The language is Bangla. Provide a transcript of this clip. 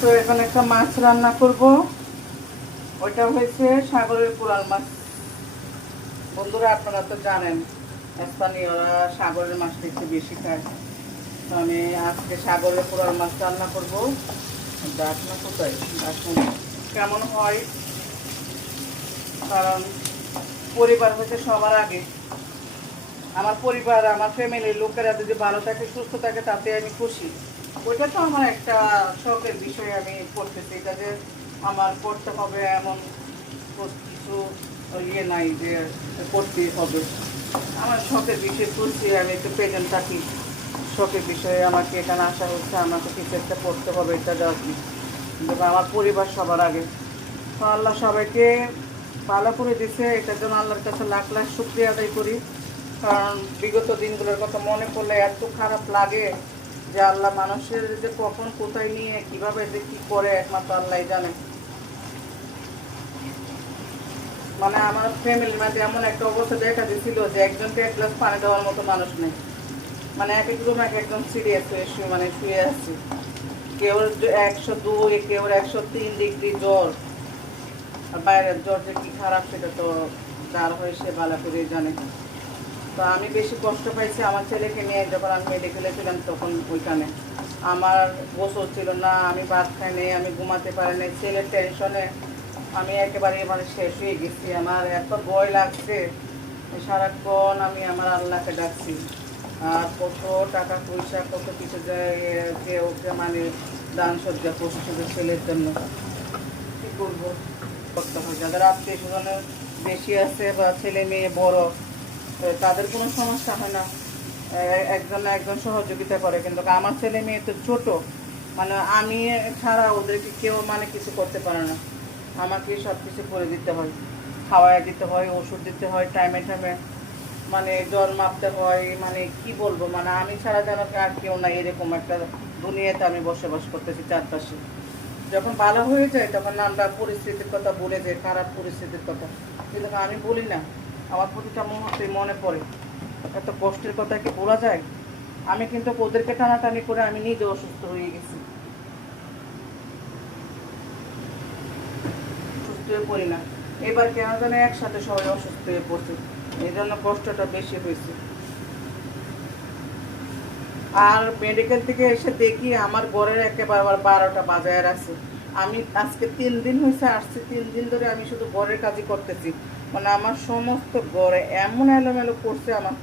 তো এখন একটা মাছ রান্না করব। ওইটা হয়েছে সাগরের কোরাল মাছ। বন্ধুরা, আপনারা তো জানেন স্থানীয়রা সাগরের মাছটা একটু বেশি খায়। তো আমি আজকে সাগরের কোরাল মাছ রান্না করব। ডাকনা কোথায়, ডাকুন কেমন হয়, কারণ পরিবার হচ্ছে সবার আগে। আমার পরিবার, আমার ফ্যামিলির লোকেরা যদি ভালো থাকে, সুস্থ থাকে, তাতে আমি খুশি। ওইটা তো আমার একটা শখের বিষয়। আমি করতেছি এটা যে আমার করতে হবে এমন কিছু ইয়ে নাই যে করতেই হবে। আমার শখের বিষয় করছি, আমি একটু প্রেজেন্ট থাকি। শখের বিষয়ে আমাকে এখানে আসা হচ্ছে, আমাকে কিছু একটা করতে হবে, এটা যাওয়া কিন্তু আমার পরিবার সবার আগে। তো আল্লাহ সবাইকে ভালো করে দিছে, এটার জন্য আল্লাহর কাছে লাখ লাখ শুকরিয়া আদায় করি। কারণ বিগত দিনগুলোর কথা মনে করলে এত খারাপ লাগে যে আল্লাহ মানুষের যে কখন কোথায় নিয়ে কিভাবে যে কী করে একমাত্র আল্লাহ জানে। মানে আমার ফ্যামিলির মধ্যে এমন একটা অবস্থা দেখা দিয়েছিল যে একজনকে এক গ্লাস পানি দেওয়ার মতো মানুষ নেই। মানে এক এক রুম এক একদম সিরিয়াস হয়ে শুয়ে আসছি। কেউ 102, কেউ 103 ডিগ্রি জ্বর। আর বাইরের জ্বর যে কী খারাপ সেটা তো যার হয় সে ভালো করেই জানে। তো আমি বেশি কষ্ট পাইছি আমার ছেলেকে নিয়ে। যখন আমি মেডিকেলে ছিলাম তখন ওইখানে আমার গোসল ছিল না, আমি ভাত খাই নাই, আমি ঘুমাতে পারি নাই, ছেলের টেনশনে আমি একেবারে শেষ হয়ে গেছি। আমার এত ভয় লাগছে, সারাক্ষণ আমি আমার আল্লাহকে ডাকছি। আর কত টাকা পয়সা কত কিছু যে ওকে মানে দান সজ্জা করছে শুধু ছেলের জন্য। কী করবো, করতে হয়। যাদের আত্মীয় স্বজনের বেশি আছে বা ছেলে মেয়ে বড়, তাদের কোনো সমস্যা হয় না, একজন না একজন সহযোগিতা করে। কিন্তু আমার ছেলে মেয়ে তো ছোটো, মানে আমি ছাড়া ওদেরকে কেউ মানে কিছু করতে পারে না। আমাকে সব কিছু করে দিতে হয়, খাওয়াই দিতে হয়, ওষুধ দিতে হয় টাইমে টাইমে, মানে জ্বর মাপতে হয়। মানে কি বলবো, মানে আমি ছাড়া যেন আর কেউ না, এরকম একটা দুনিয়াতে আমি বসবাস করতেছি চারপাশে। যখন ভালো হয়ে যায় তখন আমরা পরিস্থিতির কথা বলে যাই, খারাপ পরিস্থিতির কথা, কিন্তু আমি বলি না। আমার প্রতিটা মুহূর্তে মনে পড়ে এত কষ্টের কথা কি বলা যায়। আমি কিন্তু ওদেরকে টানাটানি করে আমি নিজে অসুস্থ হয়ে গেছি, সুস্থ হয়ে পড়ি না। এবার কেন যেন একসাথে সবাই অসুস্থ হয়ে পড়ছে, এই জন্য কষ্টটা বেশি হয়েছে। আর মেডিকেল থেকে এসে দেখি আমার ঘরের একেবারে আবার 12টা বাজায় আছে। আমি আজকে 3 দিন হয়েছে আসছি, 3 দিন ধরে আমি শুধু ঘরের কাজই করতেছি। মানে আমার সমস্ত ঘরে এমন এলোমেলো করছে আমার